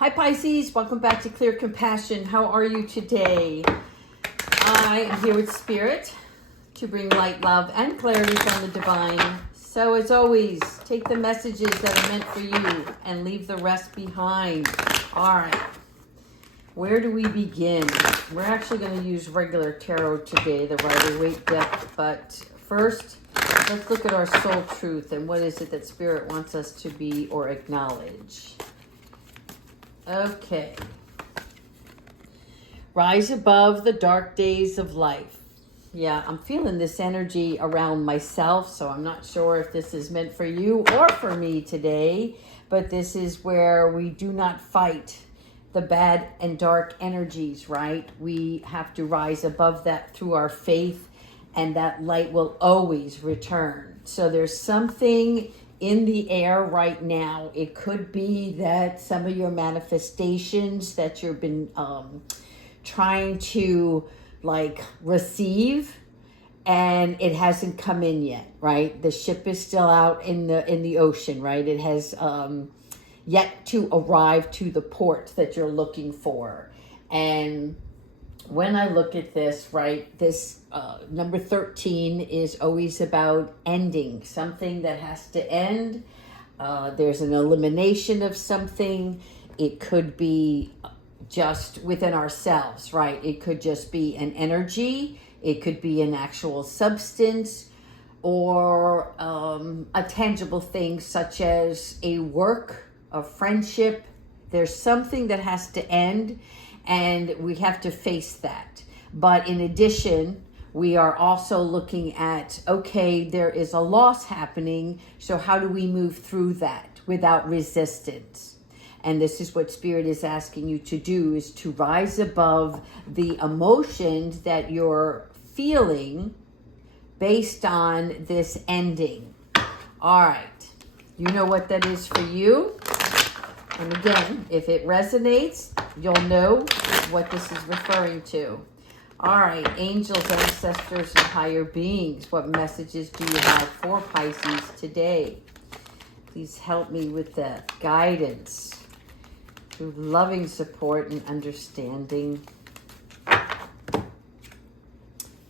Hi Pisces, welcome back to Clear Compassion. How are you today? I am here with Spirit to bring light, love, and clarity from the divine. So as always, take the messages that are meant for you and leave the rest behind. All right, where do we begin? We're actually going to use regular tarot today, the Rider-Waite deck, but first, let's look at our soul truth and what is it that Spirit wants us to be or acknowledge. Okay. Rise above the dark days of life. Yeah, I'm feeling this energy around myself, so I'm not sure if this is meant for you or for me today, but this is where we do not fight the bad and dark energies, right? We have to rise above that through our faith, and that light will always return. So there's something in the air right now. It could be that some of your manifestations that you've been trying to receive, and it hasn't come in yet, right? The ship is still out in the ocean, right? It has yet to arrive to the port that you're looking for. And when I look at this, right, this number 13 is always about ending, something that has to end. There's an elimination of something. It could be just within ourselves, right? It could just be an energy. It could be an actual substance or a tangible thing such as a work, a friendship. There's something that has to end, and we have to face that. But in addition, we are also looking at, okay, there is a loss happening, so how do we move through that without resistance? And this is what Spirit is asking you to do, is to rise above the emotions that you're feeling based on this ending. All right, you know what that is for you. And again, if it resonates, you'll know what this is referring to. All right, angels, ancestors, and higher beings, what messages do you have for Pisces today? Please help me with the guidance through loving support and understanding.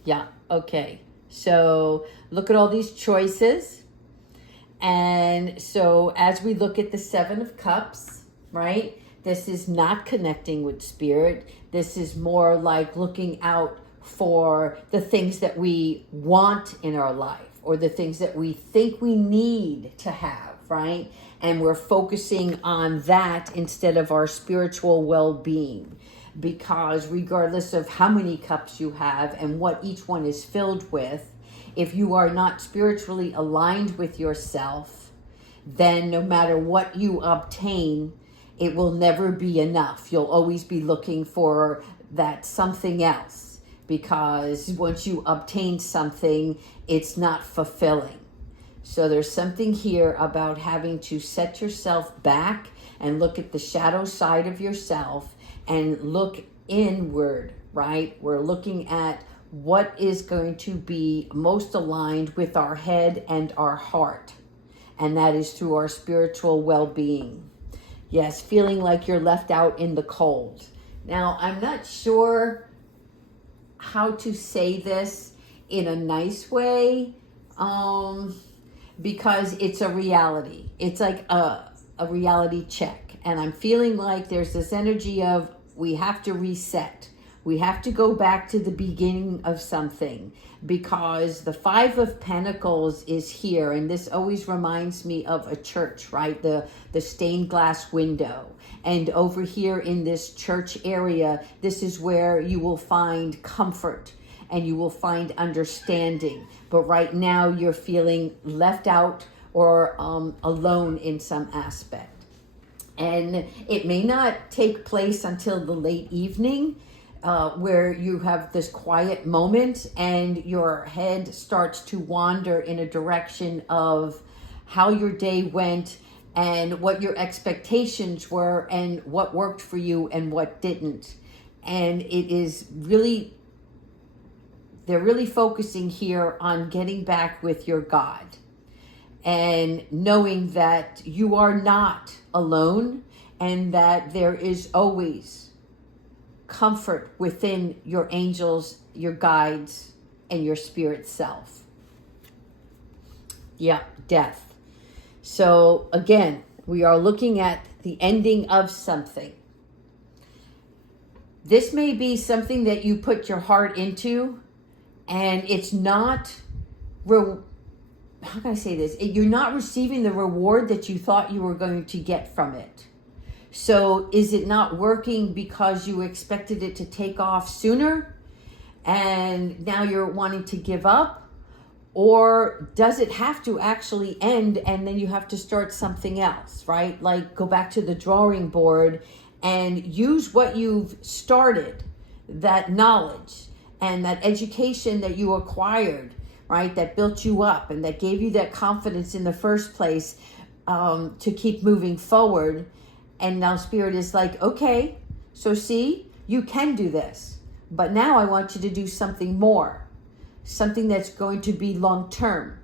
Yeah, okay. So look at all these choices. And so as we look at the Seven of Cups, right? This is not connecting with Spirit. This is more like looking out for the things that we want in our life or the things that we think we need to have, right? And we're focusing on that instead of our spiritual well-being. Because regardless of how many cups you have and what each one is filled with, if you are not spiritually aligned with yourself, then no matter what you obtain, it will never be enough. You'll always be looking for that something else, because once you obtain something, it's not fulfilling. So there's something here about having to set yourself back and look at the shadow side of yourself and look inward, right? We're looking at what is going to be most aligned with our head and our heart. And that is through our spiritual well-being. Yes, feeling like you're left out in the cold. Now, I'm not sure how to say this in a nice way, because it's a reality. It's like a reality check. And I'm feeling like there's this energy of we have to reset. We have to go back to the beginning of something, because the Five of Pentacles is here. And this always reminds me of a church, right? The stained glass window. And over here in this church area, this is where you will find comfort and you will find understanding. But right now you're feeling left out or alone in some aspect. And it may not take place until the late evening, where you have this quiet moment and your head starts to wander in a direction of how your day went and what your expectations were and what worked for you and what didn't. And it is really, they're really focusing here on getting back with your God and knowing that you are not alone and that there is always comfort within your angels, your guides, and your spirit self. Yeah, death. So again, we are looking at the ending of something. This may be something that you put your heart into, and it's not, how can I say this? You're not receiving the reward that you thought you were going to get from it. So is it not working because you expected it to take off sooner and now you're wanting to give up? Or does it have to actually end and then you have to start something else, right? Like go back to the drawing board and use what you've started, that knowledge and that education that you acquired, right? That built you up and that gave you that confidence in the first place, to keep moving forward. And now Spirit is like, okay, so see, you can do this, but now I want you to do something more, something that's going to be long-term.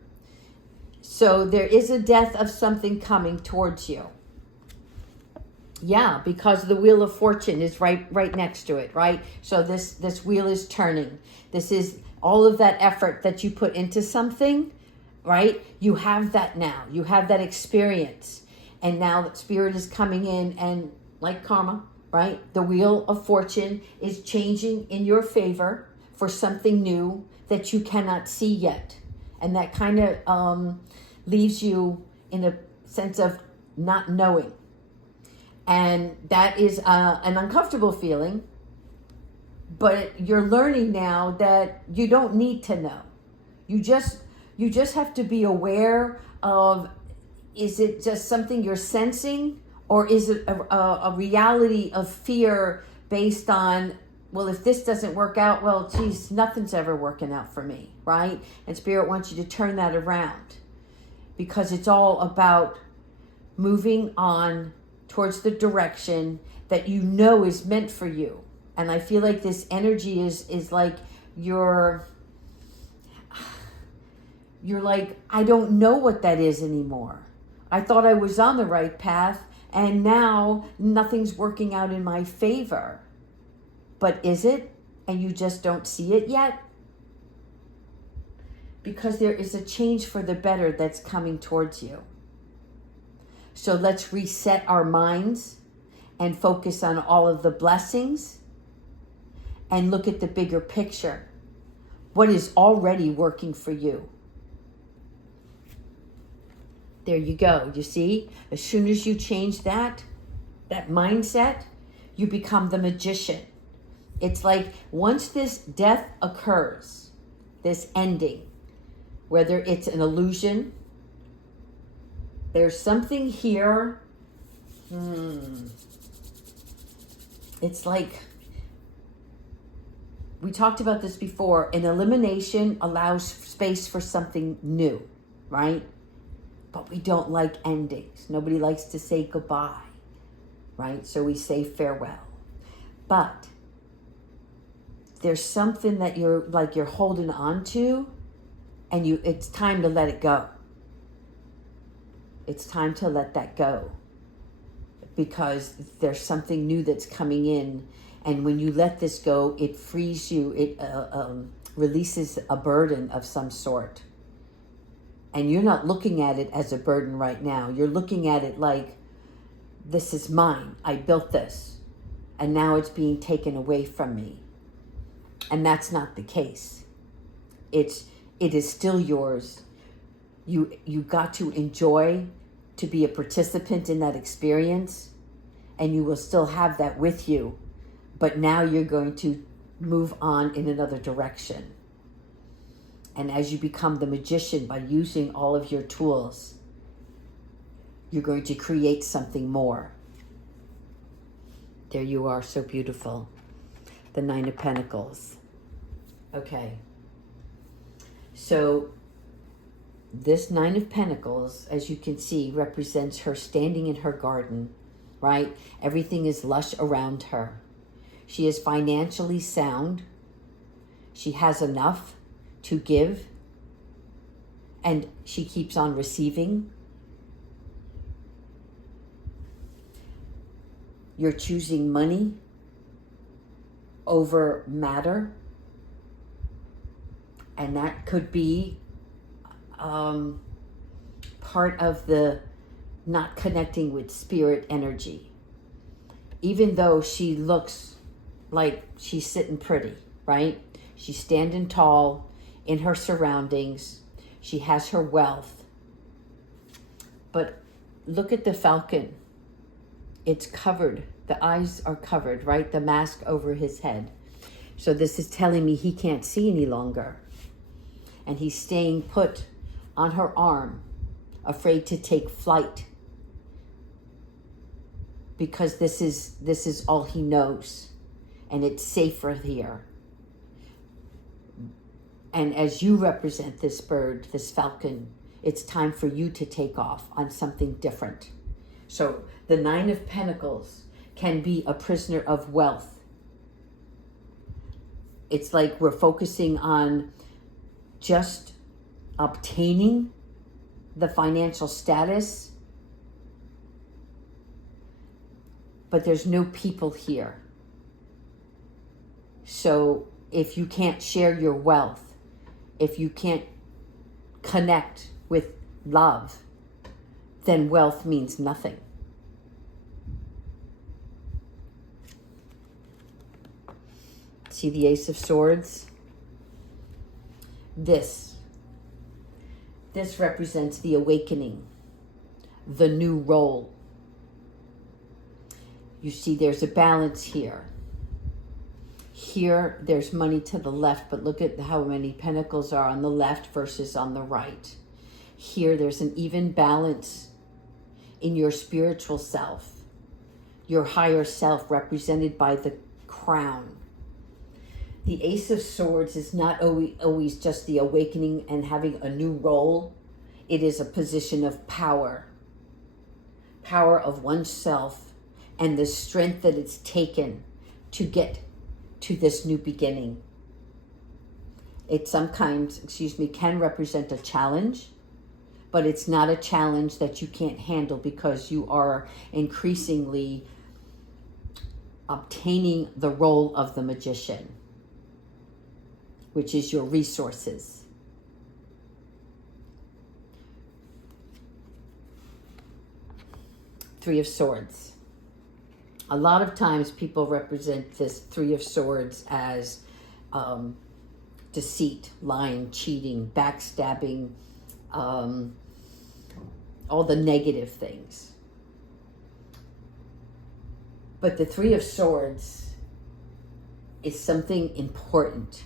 So there is a death of something coming towards you. Yeah, because the Wheel of Fortune is right next to it, right? So this wheel is turning. This is all of that effort that you put into something, right? You have that now. You have that experience. And now that Spirit is coming in and like karma, right? The Wheel of Fortune is changing in your favor for something new that you cannot see yet. And that kind of leaves you in a sense of not knowing. And that is an uncomfortable feeling. But you're learning now that you don't need to know. You just have to be aware of, is it just something you're sensing, or is it a reality of fear based on, well, if this doesn't work out, well, geez, nothing's ever working out for me, right? And Spirit wants you to turn that around, because it's all about moving on towards the direction that you know is meant for you. And I feel like this energy is like you're like, I don't know what that is anymore. I thought I was on the right path, and now nothing's working out in my favor. But is it? And you just don't see it yet? Because there is a change for the better that's coming towards you. So let's reset our minds and focus on all of the blessings and look at the bigger picture. What is already working for you? There you go. You see, as soon as you change that mindset, you become the magician. It's like once this death occurs, this ending, whether it's an illusion, there's something here. It's like, we talked about this before, an elimination allows space for something new, right? But we don't like endings. Nobody likes to say goodbye, right? So we say farewell. But there's something that you're holding on to, and it's time to let it go. It's time to let that go, because there's something new that's coming in. And when you let this go, it frees you. It releases a burden of some sort. And you're not looking at it as a burden right now. You're looking at it like, this is mine. I built this. And now it's being taken away from me. And that's not the case. It is still yours. You got to enjoy to be a participant in that experience. And you will still have that with you. But now you're going to move on in another direction. And as you become the magician by using all of your tools, you're going to create something more. There you are, so beautiful. The Nine of Pentacles. Okay. So this Nine of Pentacles, as you can see, represents her standing in her garden, right? Everything is lush around her. She is financially sound. She has enough to give, and she keeps on receiving. You're choosing money over matter. And that could be part of the not connecting with spirit energy. Even though she looks like she's sitting pretty, right? She's standing tall in her surroundings. She has her wealth. But look at the falcon. It's covered. The eyes are covered, right? The mask over his head. So this is telling me he can't see any longer. And he's staying put on her arm, afraid to take flight. Because this is all he knows. And it's safer here. And as you represent this bird, this falcon, it's time for you to take off on something different. So the Nine of Pentacles can be a prisoner of wealth. It's like we're focusing on just obtaining the financial status, but there's no people here. So if you can't share your wealth, if you can't connect with love, then wealth means nothing. See the Ace of Swords? This represents the awakening, the new role. You see there's a balance here. Here, there's money to the left, but look at how many pentacles are on the left versus on the right. Here, there's an even balance in your spiritual self, your higher self represented by the crown. The Ace of Swords is not always just the awakening and having a new role. It is a position of power of oneself, and the strength that it's taken to get to this new beginning. It sometimes, can represent a challenge, but it's not a challenge that you can't handle because you are increasingly obtaining the role of the magician, which is your resources. Three of Swords. A lot of times people represent this Three of Swords as deceit, lying, cheating, backstabbing, all the negative things. But the Three of Swords is something important.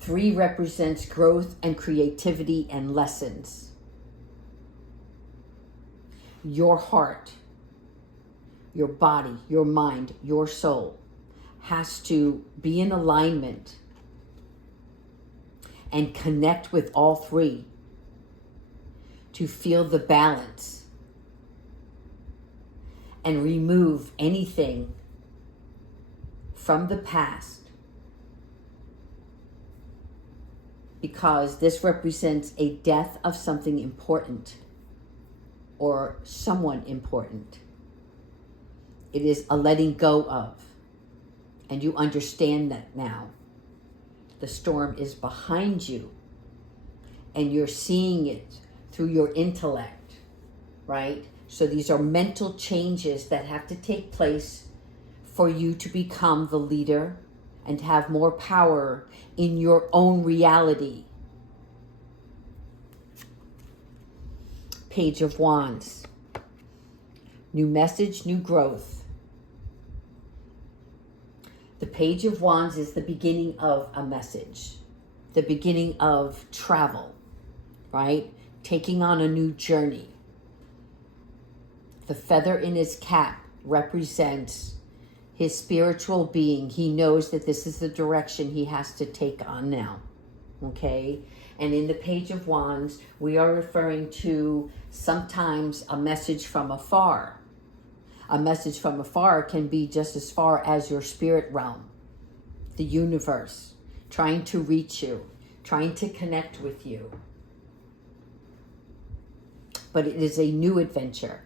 Three represents growth and creativity and lessons. Your heart, your body, your mind, your soul has to be in alignment and connect with all three to feel the balance and remove anything from the past, because this represents a death of something important or someone important. It is a letting go of, and you understand that now. The storm is behind you, and you're seeing it through your intellect, right? So these are mental changes that have to take place for you to become the leader and have more power in your own reality. Page of Wands. New message, new growth. The Page of Wands is the beginning of a message, the beginning of travel, right? Taking on a new journey. The feather in his cap represents his spiritual being. He knows that this is the direction he has to take on now, okay? And in the Page of Wands, we are referring to sometimes a message from afar. A message from afar can be just as far as your spirit realm, the universe, trying to reach you, trying to connect with you. But it is a new adventure.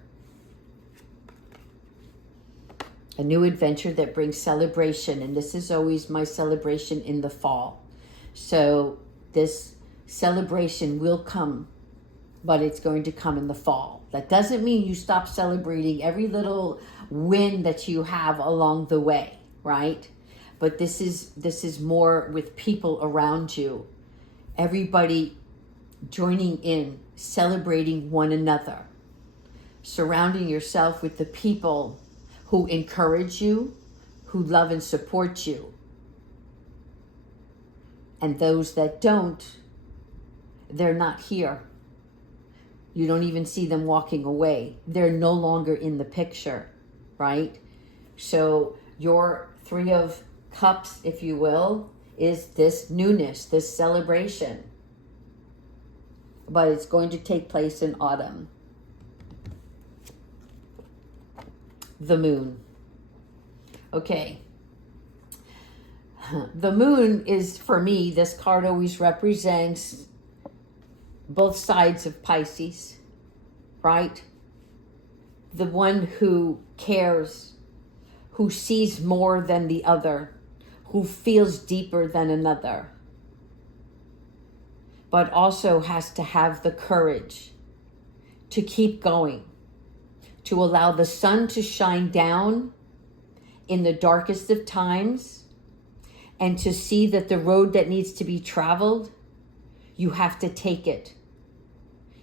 A new adventure that brings celebration. And this is always my celebration in the fall. So this celebration will come, but it's going to come in the fall. That doesn't mean you stop celebrating every little win that you have along the way, right? But this is more with people around you. Everybody joining in, celebrating one another. Surrounding yourself with the people who encourage you, who love and support you. And those that don't, they're not here. You don't even see them walking away. They're no longer in the picture, right? So your Three of Cups, if you will, is this newness, this celebration. But it's going to take place in autumn. The moon. Okay. The moon is, for me, this card always represents both sides of Pisces, right? The one who cares, who sees more than the other, who feels deeper than another, but also has to have the courage to keep going, to allow the sun to shine down in the darkest of times, and to see that the road that needs to be traveled, you have to take it.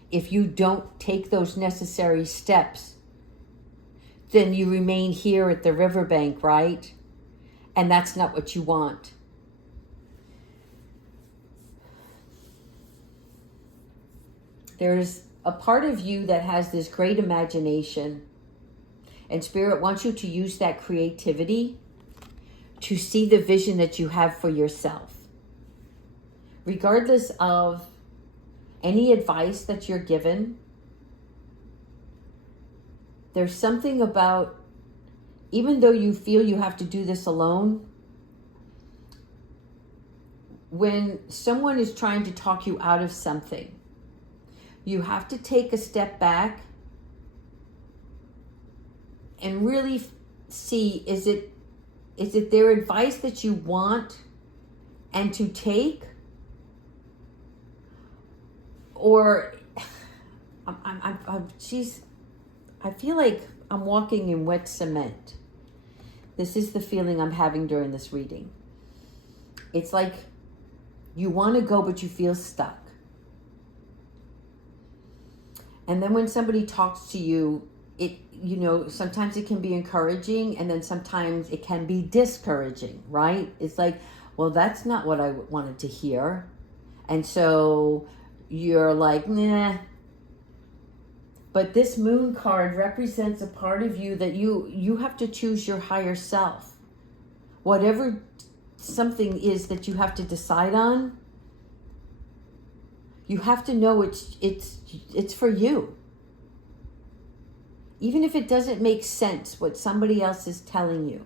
If you don't take those necessary steps, then you remain here at the riverbank, right? And that's not what you want. There's a part of you that has this great imagination, and Spirit wants you to use that creativity to see the vision that you have for yourself. Regardless of any advice that you're given, there's something about, even though you feel you have to do this alone, when someone is trying to talk you out of something, you have to take a step back and really see, is it their advice that you want and to take? Or I feel like I'm walking in wet cement. This is the feeling I'm having during this reading. It's like you want to go, but you feel stuck. And then when somebody talks to you, sometimes it can be encouraging, and then sometimes it can be discouraging, right? It's like, well, that's not what I wanted to hear. And so you're like, nah. But this moon card represents a part of you that you have to choose your higher self. Whatever something is that you have to decide on, you have to know it's for you. Even if it doesn't make sense what somebody else is telling you.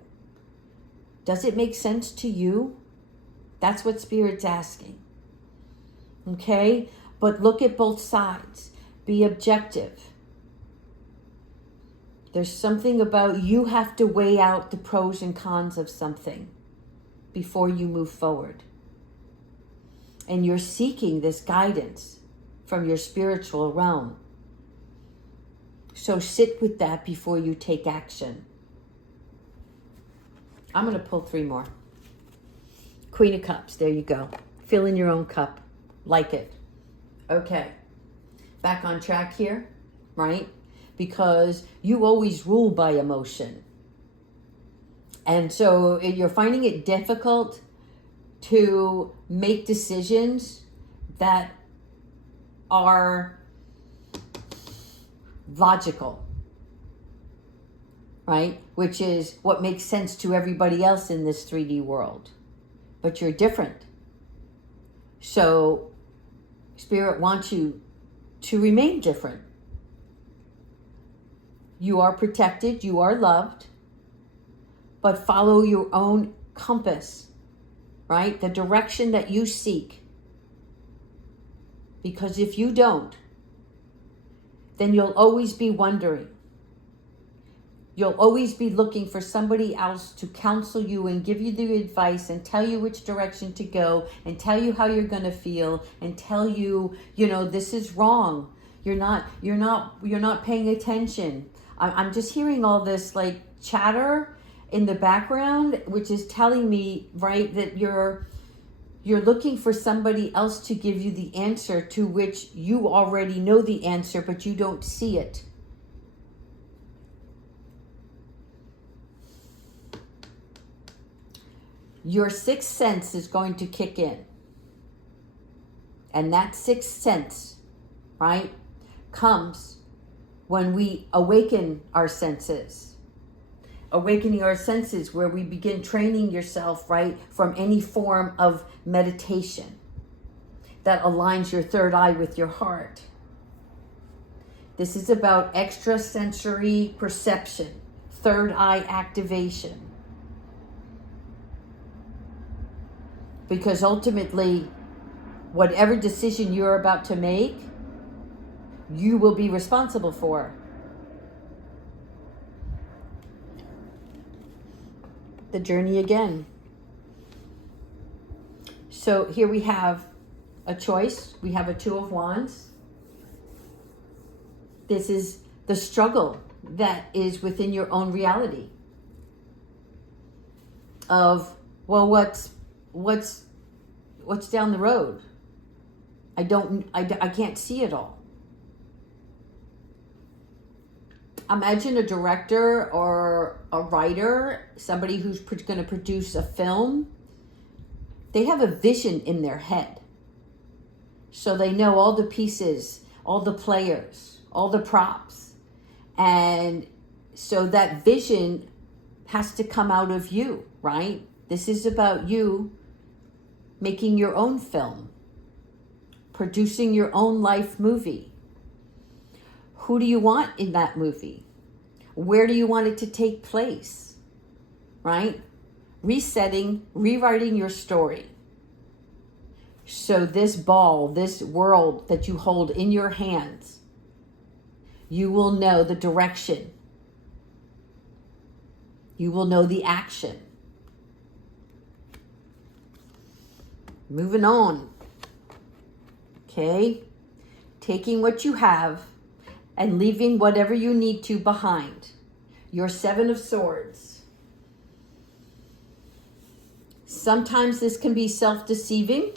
Does it make sense to you? That's what Spirit's asking. Okay? But look at both sides. Be objective. There's something about you have to weigh out the pros and cons of something before you move forward. And you're seeking this guidance from your spiritual realm. So sit with that before you take action. I'm going to pull 3 more. Queen of Cups. There you go. Fill in your own cup. Like it. Okay. Back on track here, right? Because you always rule by emotion. And so you're finding it difficult to make decisions that are logical, right? Which is what makes sense to everybody else in this 3D world. But you're different. So Spirit wants you to remain different. You are protected, you are loved, but follow your own compass, right? The direction that you seek. Because if you don't, then you'll always be wondering. You'll always be looking for somebody else to counsel you and give you the advice and tell you which direction to go and tell you how you're going to feel and tell you, this is wrong. You're not paying attention. I'm just hearing all this like chatter in the background, which is telling me, right, that you're looking for somebody else to give you the answer to which you already know the answer, but you don't see it. Your sixth sense is going to kick in. And that sixth sense, right, comes when we awaken our senses. Awakening our senses, where we begin training yourself, right, from any form of meditation that aligns your third eye with your heart. This is about extrasensory perception, third eye activation. Because ultimately, whatever decision you're about to make, you will be responsible for. The journey again. So here we have a choice. We have a Two of Wands. This is the struggle that is within your own reality. Of, well, what's down the road? I can't see it all. Imagine a director or a writer, somebody who's going to produce a film. They have a vision in their head. So they know all the pieces, all the players, all the props. And so that vision has to come out of you, right? This is about you making your own film, producing your own life movie. Who do you want in that movie? Where do you want it to take place? Right? Resetting, rewriting your story. So this ball, this world that you hold in your hands, you will know the direction. You will know the action. Moving on. Okay? Taking what you have and leaving whatever you need to behind. Your Seven of Swords. Sometimes this can be self-deceiving,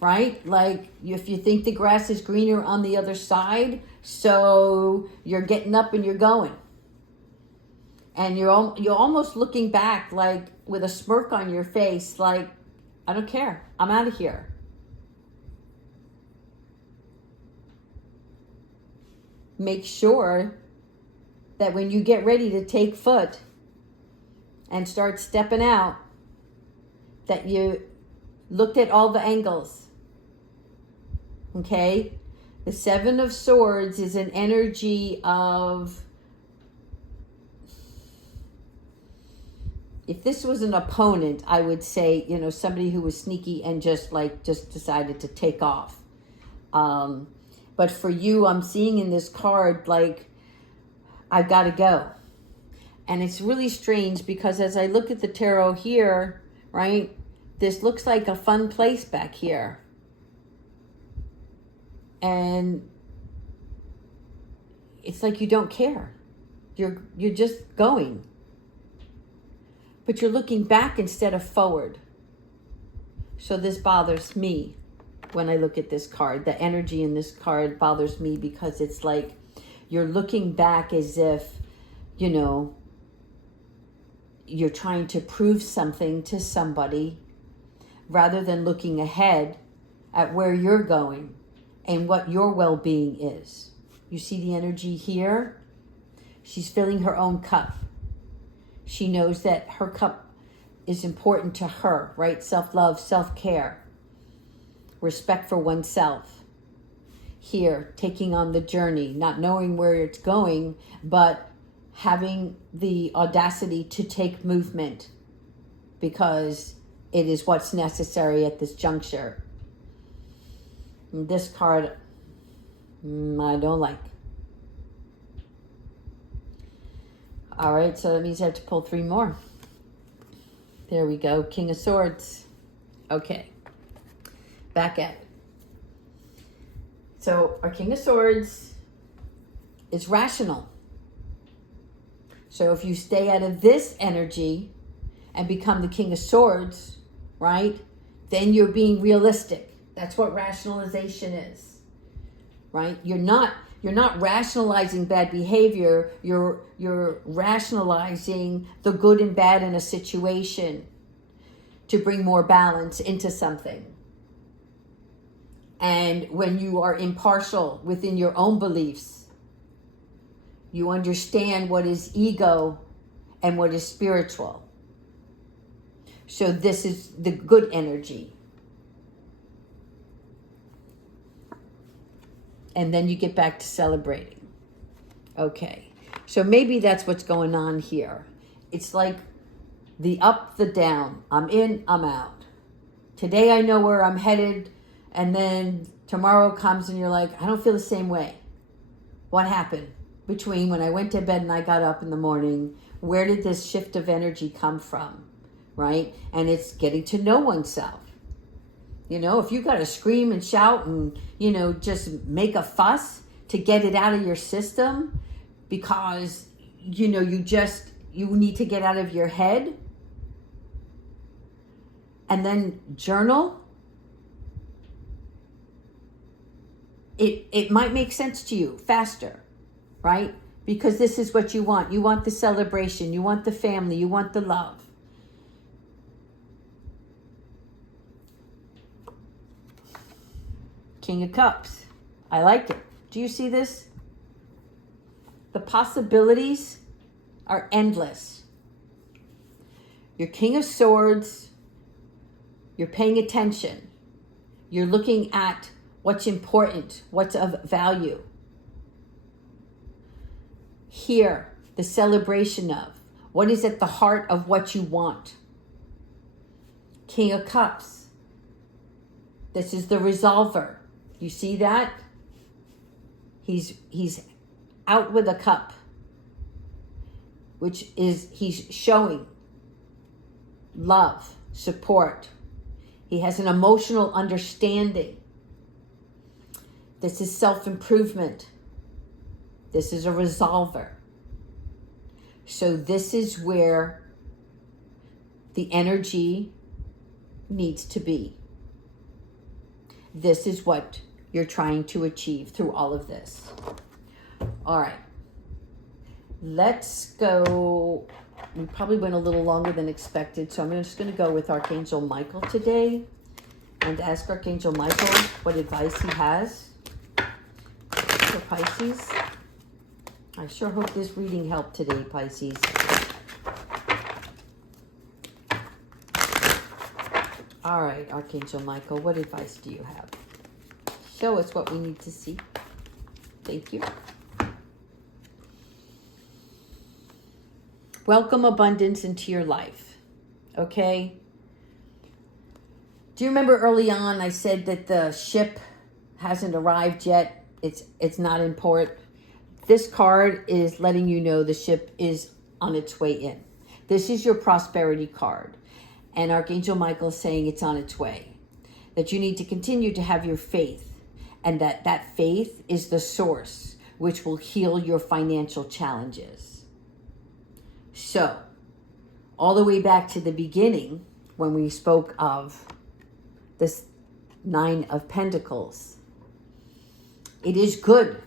right? Like if you think the grass is greener on the other side, so you're getting up and you're going. And you're almost looking back like with a smirk on your face, like, I don't care. I'm out of here. Make sure that when you get ready to take foot and start stepping out, that you looked at all the angles. Okay? The Seven of Swords is an energy of, if this was an opponent, I would say, somebody who was sneaky and just decided to take off. But for you, I'm seeing in this card, like, I've got to go. And it's really strange because as I look at the tarot here, right, this looks like a fun place back here. And it's like you don't care. You're just going. But you're looking back instead of forward. So this bothers me. When I look at this card, the energy in this card bothers me because it's like you're looking back as if, you're trying to prove something to somebody rather than looking ahead at where you're going and what your well-being is. You see the energy here? She's filling her own cup. She knows that her cup is important to her, right? Self-love, self-care. Respect for oneself. Here, taking on the journey, not knowing where it's going, but having the audacity to take movement because it is what's necessary at this juncture. This card, I don't like. All right, so that means I have to pull 3 more. There we go. King of Swords. Okay. Back at it. So our King of Swords is rational. So if you stay out of this energy and become the King of Swords, right, then you're being realistic. That's what rationalization is, right? You're not rationalizing bad behavior. You're rationalizing the good and bad in a situation to bring more balance into something. And when you are impartial within your own beliefs, you understand what is ego and what is spiritual. So this is the good energy. And then you get back to celebrating. Okay. So maybe that's what's going on here. It's like the up, the down. I'm in, I'm out. Today I know where I'm headed. And then tomorrow comes and you're like, I don't feel the same way. What happened between when I went to bed and I got up in the morning? Where did this shift of energy come from? Right? And it's getting to know oneself. You know, if you got to scream and shout and, just make a fuss to get it out of your system because, you need to get out of your head and then journal. It might make sense to you faster, right? Because this is what you want. You want the celebration. You want the family. You want the love. King of Cups. I like it. Do you see this? The possibilities are endless. Your King of Swords, you're paying attention. You're looking at what's important, what's of value. Here, the celebration of what is at the heart of what you want. King of Cups. This is the resolver. You see that? He's out with a cup, which is he's showing love, support. He has an emotional understanding. This is self-improvement. This is a resolver. So this is where the energy needs to be. This is what you're trying to achieve through all of this. All right. Let's go. We probably went a little longer than expected, so I'm just going to go with Archangel Michael today and ask Archangel Michael what advice he has for Pisces. I sure hope this reading helped today, Pisces. All right, Archangel Michael, what advice do you have? Show us what we need to see. Thank you. Welcome abundance into your life. Okay? Do you remember early on I said that the ship hasn't arrived yet? It's not in port. This card is letting you know the ship is on its way in. This is your prosperity card. And Archangel Michael is saying it's on its way. That you need to continue to have your faith. And that faith is the source which will heal your financial challenges. So, all the way back to the beginning, when we spoke of this 9 of Pentacles, it is good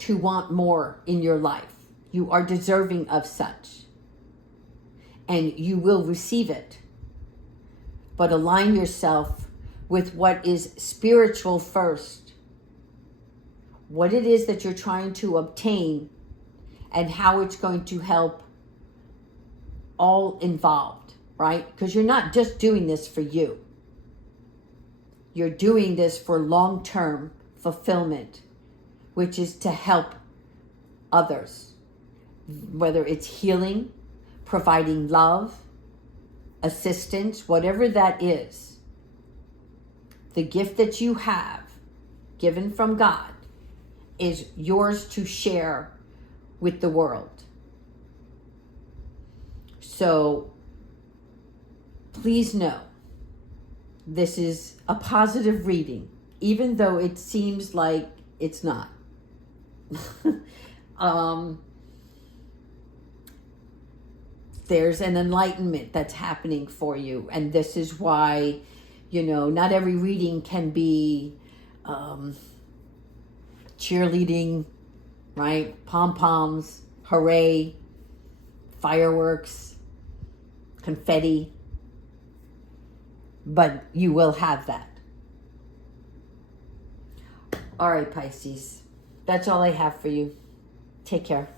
to want more in your life. You are deserving of such. And you will receive it. But align yourself with what is spiritual first. What it is that you're trying to obtain and how it's going to help all involved, right? Because you're not just doing this for you. You're doing this for long-term fulfillment, which is to help others, whether it's healing, providing love, assistance, whatever that is. The gift that you have given from God is yours to share with the world. So please know this is a positive reading, even though it seems like it's not. There's an enlightenment that's happening for you. And this is why, not every reading can be cheerleading, right? Pom-poms, hooray, fireworks, confetti. But you will have that. All right, Pisces. That's all I have for you. Take care.